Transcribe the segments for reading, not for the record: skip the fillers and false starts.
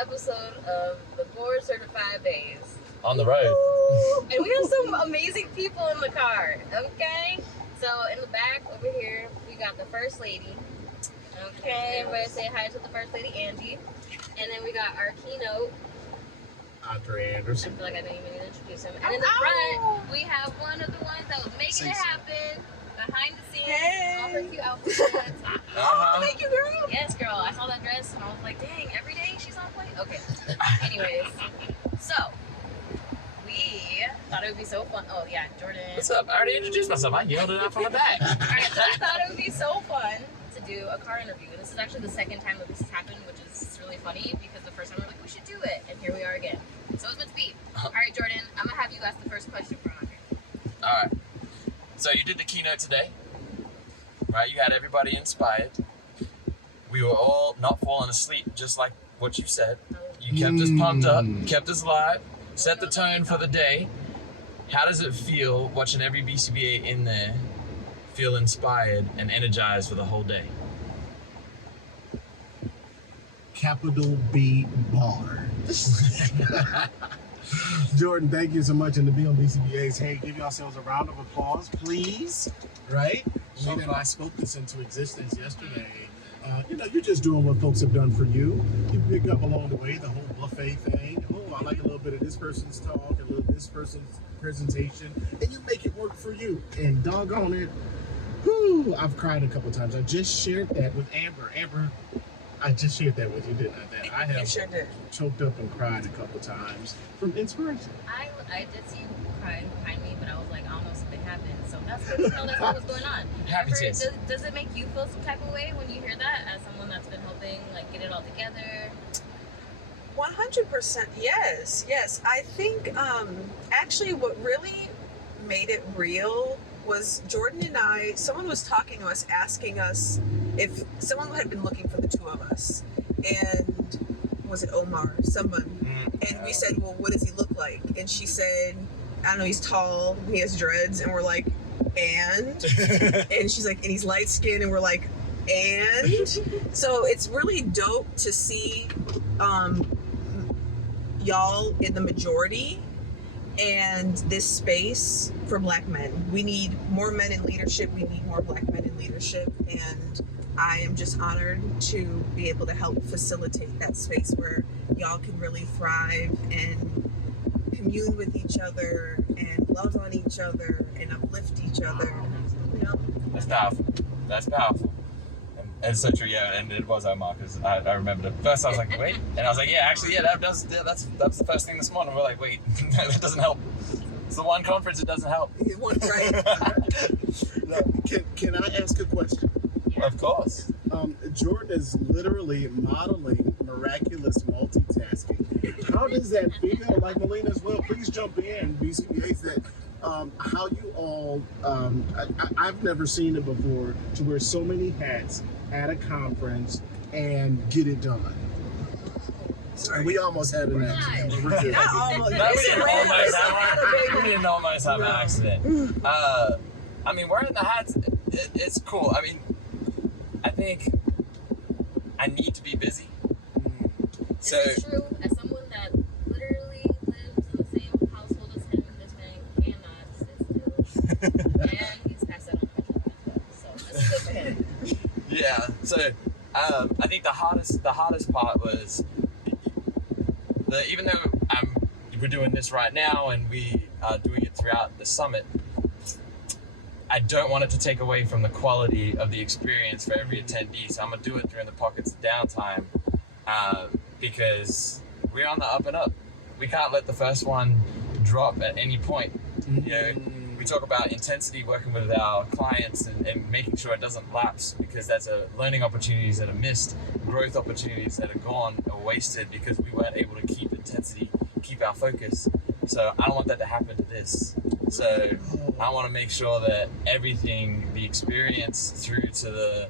episode of the Board Certified BAes. On the road. And we have some amazing people in the car, okay? So in the back over here, we got the First Lady. Okay, everybody say hi to the First Lady Angie. And then we got our keynote, Andre I Anderson. feel like I didn't even need to introduce him. And in the front, we have one of the ones that was making it happen behind the scenes. All her cute outfits. Oh, thank you, girl. Yes, girl. I saw that dress and I was like, dang, every day she's on point. Okay. Anyways, so we thought it would be so fun. Oh yeah, Jordan. What's up? I already introduced myself. I yelled it out from the back. All right, so we thought it would be so fun to do a car interview. And this is actually the second time that this has happened, which is really funny because the first time we were like, we should do it. And here we are again. So it's meant to be. All right, Jordan, I'm going to have you ask the first question for Andre. All right. So you did the keynote today, right? You had everybody inspired. We were all not falling asleep, just like what you said. You kept us pumped up, kept us live, set the tone for the day. How does it feel watching every BCBA in there feel inspired and energized for the whole day? Capital B bar. Jordan, thank you so much. And to be on BCBAs, hey, give yourselves a round of applause, please. Right? Melina and I spoke this into existence yesterday. You're just doing what folks have done for you. You pick up along the way the whole buffet thing. Oh, I like a little bit of this person's talk, a little of this person's presentation, and you make it work for you. And doggone it, whew, I've cried a couple times. I just shared that with Amber. Amber, I just shared that with you, didn't I? That I have choked up and cried a couple times from inspiration. I did see you crying behind me, but I was like, I don't know if something happened. So that's good to know that's what was going on. Happy tears. Does it make you feel some type of way when you hear that as someone that's been helping like get it all together? 100%. Yes. I think actually what really made it real was Jordan and I, someone was talking to us, asking us if someone had been looking for the two of us. And was it Omar? Someone. And we said, well, what does he look like? And she said, I don't know, he's tall, he has dreads. And we're like, and? And she's like, and he's light skinned. And we're like, and? So it's really dope to see y'all in the majority and this space for Black men. We need more men in leadership. We need more Black men in leadership. And I am just honored to be able to help facilitate that space where y'all can really thrive and commune with each other and love on each other and uplift each other. You know? That's powerful. That's powerful. And it's so true, yeah. And it was Omar, because I remembered it. First I was like, wait. And I was like, that's the first thing this morning. We're like, wait, that doesn't help. It's the one conference, it doesn't help. Right. Can I ask a question? Of course. Jordan is literally modeling miraculous multitasking. How does that feel? Like Melina as well, please jump in, BCBAs, that how you all, I've never seen it before, to wear so many hats at a conference and get it done. Sorry. We almost had an accident. We're good. Not almost. We didn't almost have an accident. I mean, wearing the hats, it's cool. I mean, I think I need to be busy. So this is true. As someone that literally lives in the same household as him, this man cannot sit still. And he's passed out on so this is good for him. Yeah. So I think the hardest part was even though we're doing this right now and we are doing it throughout the summit, I don't want it to take away from the quality of the experience for every attendee. So I'm gonna do it during the pockets of downtime because we're on the up and up. We can't let the first one drop at any point. You know, we talk about intensity working with our clients and making sure it doesn't lapse, because that's learning opportunities that are missed, growth opportunities that are gone or wasted because we weren't able to keep intensity, keep our focus. So I don't want that to happen to this. So I want to make sure that everything, the experience through to the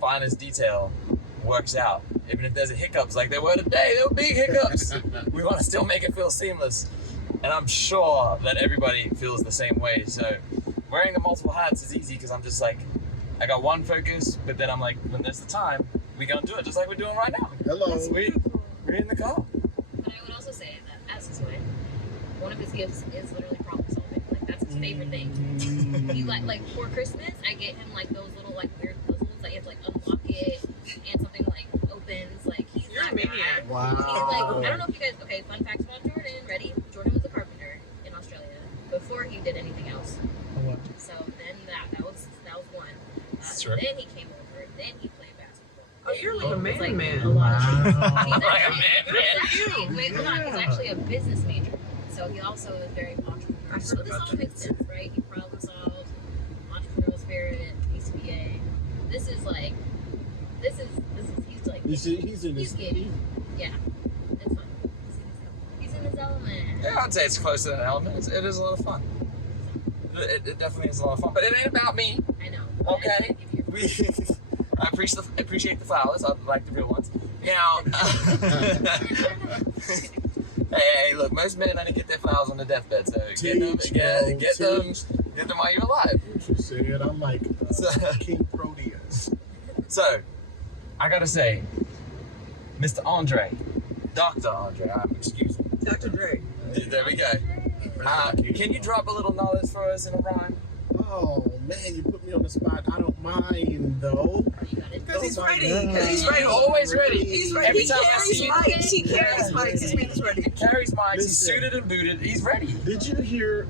finest detail, works out. Even if there's hiccups like there were today, there were big hiccups. We want to still make it feel seamless. And I'm sure that everybody feels the same way. So wearing the multiple hats is easy because I'm just like, I got one focus, but then I'm like, when there's the time, we gonna do it just like we're doing right now. Hello. We're in the car. But I would also say that as his wife, one of his gifts is literally problem solving. Like that's his favorite thing. He like for Christmas, I get him like those little like weird puzzles that you have to like unlock it and something like opens. Like he's You're that a maniac. guy. Wow. He's like, I don't know if you guys. Okay, fun facts about Jordan. Ready? Jordan was a carpenter in Australia before he did anything else. So then that was one. That's true. Then he came over. Then he played basketball. Oh, you're like a It's man, man. A lot of Wow. He's Like a actually, man. he's actually, wait, hold on. He's actually a business major. So he also is very entrepreneurial. So this all makes sense, right? He problem solves, entrepreneurial spirit, BCBA. This is he's like, He's in he's his giddy. Yeah, it's fun. He's in his element. Yeah, I'd say it's close to an element. It is a lot of fun. It definitely is a lot of fun, but it ain't about me. I know. Okay. I appreciate the flowers. I like the real ones. Now, hey, look, most men only get their flowers on the deathbed, so get them while you're alive. What you said, I'm like King Proteus. So, I gotta say, Mr. Andre, Dr. Andre, excuse me. Dr. Dre. There we go. Can you drop a little knowledge for us in a rhyme? Oh man, you put me on the spot. I don't mind though. You got it. Because he's Oh my ready. God. Because he's ready. Always ready. He's ready. Every He time I carries see you- mics. He carries Yeah. mics. This man is ready. Carries mics, he's Listen. suited and booted, he's ready. Did you hear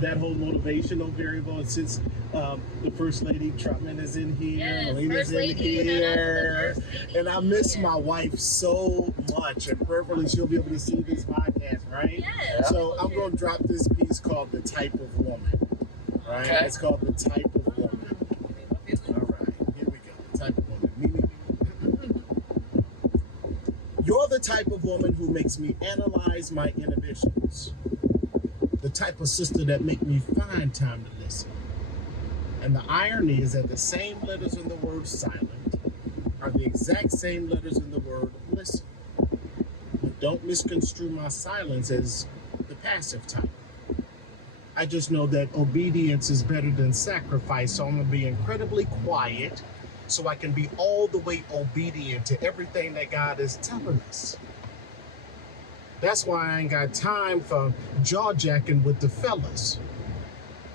that whole motivational variable? And since the First Lady Trotman is in here, Yes, Melina's First in Lady, shout out to the here, First Lady. and I miss my wife so much, and prayerfully she'll be able to see this podcast, right? Yes. So I'm going to drop this piece called "The Type of Woman." Right? Okay. It's called "The Type of Woman." All right, here we go. The type of woman. Me. You're the type of woman who makes me analyze my inhibitions. The type of sister that make me find time to listen. And the irony is that the same letters in the word silent are the exact same letters in the word listen. But don't misconstrue my silence as the passive type. I just know that obedience is better than sacrifice, so I'm going to be incredibly quiet so I can be all the way obedient to everything that God is telling us. That's why I ain't got time for jaw-jacking with the fellas.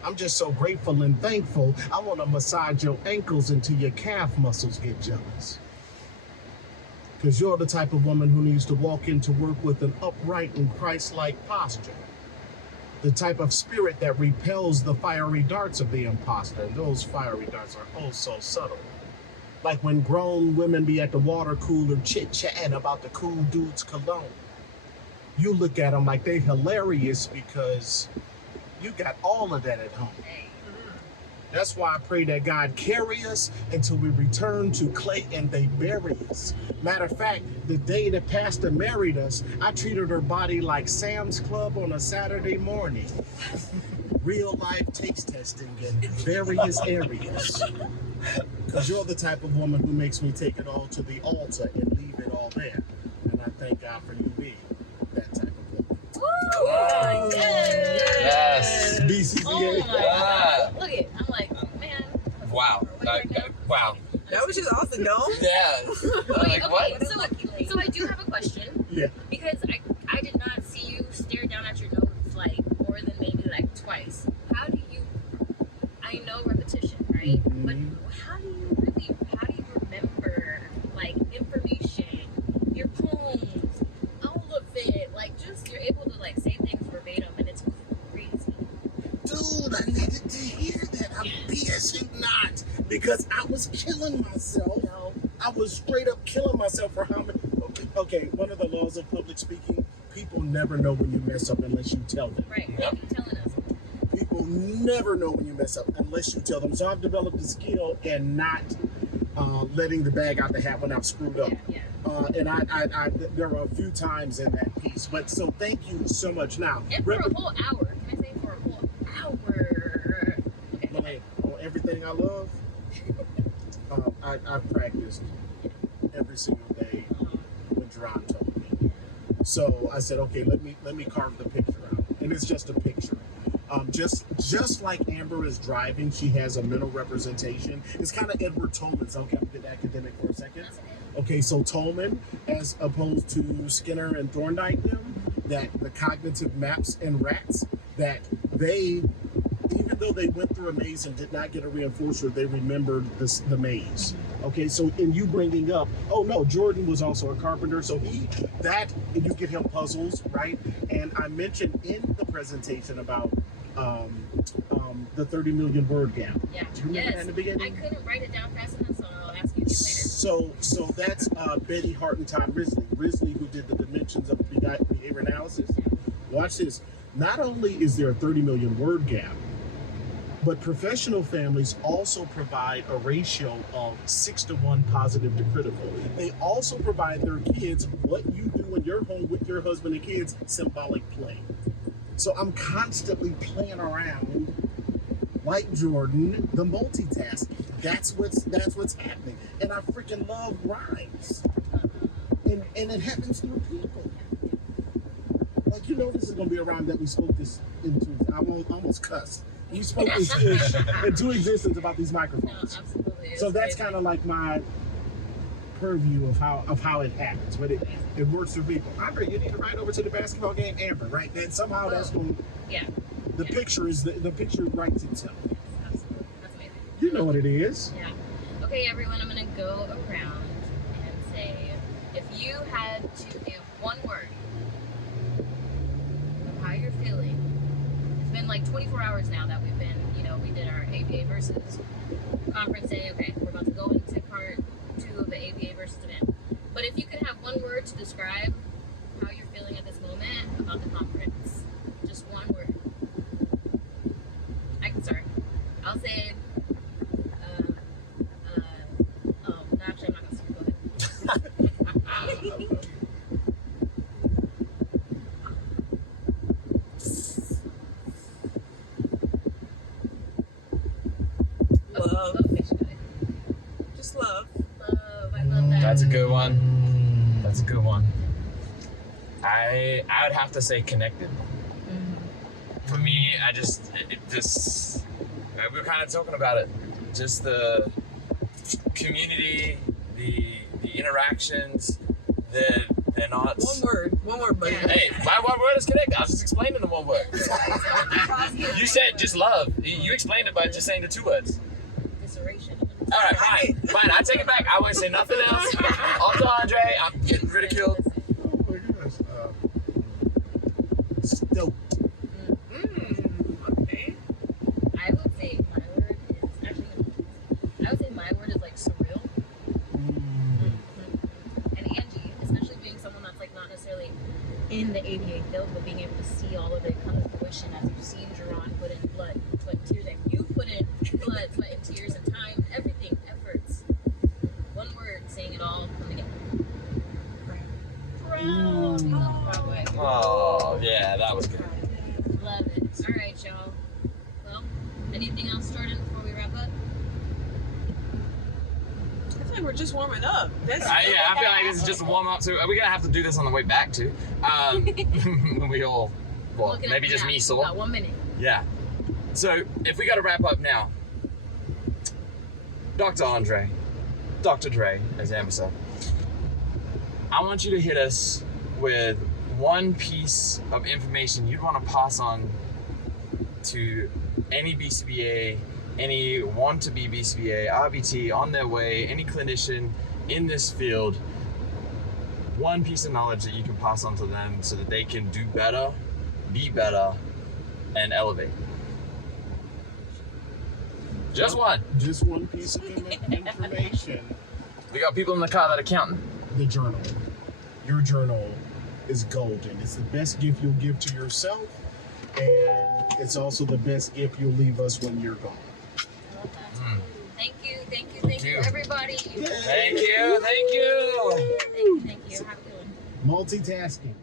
I'm just so grateful and thankful. I want to massage your ankles until your calf muscles get jealous. Because you're the type of woman who needs to walk into work with an upright and Christ-like posture. The type of spirit that repels the fiery darts of the imposter. And those fiery darts are oh so subtle. Like when grown women be at the water cooler chit-chatting about the cool dude's cologne. You look at them like they hilarious because you got all of that at home. That's why I pray that God carry us until we return to clay and they bury us. Matter of fact, the day that Pastor married us, I treated her body like Sam's Club on a Saturday morning. Real life taste testing in various areas. Because you're the type of woman who makes me take it all to the altar and leave it all there. And I thank God for you being that type of woman. Oh, Yes. BCBA. Oh my Ah. God. Look at it. I'm like, man. Wow. Wow. That was just off the dome. Yeah. Like, Okay, what? so I do have a question. Yeah. Because I did not see you stare down at your notes like more than maybe like twice. How do you, I know repetition, right? But how do you remember like information, your poems, all of it? Like just, you're able to like say things verbatim and it's crazy. Dude, I needed to hear that. I'm BSing not. Because I was killing myself. No. I was straight up killing myself for how many. Okay, one of the laws of public speaking, people never know when you mess up unless you tell them. Right. Yep. Thank you for telling us. People never know when you mess up unless you tell them. So I've developed a skill in not letting the bag out the hat when I've screwed up. Yeah. And I there are a few times in that piece. But so thank you so much. Now, And for a whole hour. Can I say for a whole hour? Okay. Melina, on everything I love, I've practiced every single day when Jerron told me. So I said, okay, let me carve the picture out, and it's just a picture. Just like Amber is driving, she has a mental representation. It's kind of Edward Tollman's. Okay, I'm a bit academic for a second. Okay, so Tolman, as opposed to Skinner and Thorndike, them, that the cognitive maps and rats, that they, even though they went through a maze and did not get a reinforcer, they remembered the maze. Okay, so in you bringing up, oh no, Jordan was also a carpenter, so you get him puzzles, right? And I mentioned in the presentation about the 30 million word gap. Yeah. Do you remember that in the beginning? I couldn't write it down fast enough, so I'll ask you again later. So that's Betty Hart and Todd Risley, who did the dimensions of behavior analysis. Watch this. Not only is there a 30 million word gap, but professional families also provide a ratio of 6-to-1 positive to critical. They also provide their kids what you do in your home with your husband and kids, symbolic play. So I'm constantly playing around like Jordan, the multitasking. That's what's happening. And I freaking love rhymes. And it happens through people. Like, this is gonna be a rhyme that we spoke this into. I almost cussed. We spoke this into existence about these microphones. No, absolutely. So that's kind of like my purview of how it happens, but it works for people. Andre, you need to ride over to the basketball game, Amber, right? Then somehow that's going. Yeah. The picture is the picture writes itself. Yes, absolutely. That's amazing. You know what it is. Yeah. Okay, everyone, I'm gonna go around and say, if you had to give one word of how you're feeling. It's been like 24 hours now that we've been, we did our ABA versus conference day. Okay, we're about to go into part 2 of the ABA versus event. But if you could have one word to describe how you're feeling at this moment about the conference, just one word. I can start. I'll say, no, actually, I'm not gonna start. Go ahead. Love. Okay, she got it. Just love. Love, I love that. That's a good one. That's a good one. I would have to say connected. For me, we were kind of talking about it. Just the community, the interactions, they're not. One word, buddy. Hey, my one word is connected. I was just explaining the one word. You said just love. You explained it by just saying the 2 words. Disseration. All right, fine. I take it back. I won't say nothing else. On to Andre. I'm getting ridiculed. Oh my gosh. Stoked. Okay. I would say my word is like surreal. And Angie, especially being someone that's like not necessarily in the ABA field, but being able to see all of it come to fruition as you've seen Jerron put in blood, sweat, and tears, and you put in blood, sweat, and tears, and time, everything, efforts. One word, saying it all come together. Proud. We love the Broadway. Oh, yeah, that was good. Love it. All right, y'all. Well, anything else, Jordan, before we wrap up? I feel like we're just warming up. I feel like this is just a warm up. So we're gonna have to do this on the way back too. We all, Looking maybe at just the me, map. so We got 1 minute. yeah. So if we got to wrap up now, Dr. Andre, Dr. Dre, as Amber said, I want you to hit us with one piece of information you'd want to pass on to any BCBA, any want to be BCBA, RBT on their way, any clinician in this field, one piece of knowledge that you can pass on to them so that they can do better, be better, and elevate. Just one. Just one piece of information. We got people in the car that are counting. The journal. Your journal is golden. It's the best gift you'll give to yourself, and it's also the best gift you'll leave us when you're gone. I love that. Thank you, everybody. Thank you. Thank you. Have a good one. Multitasking.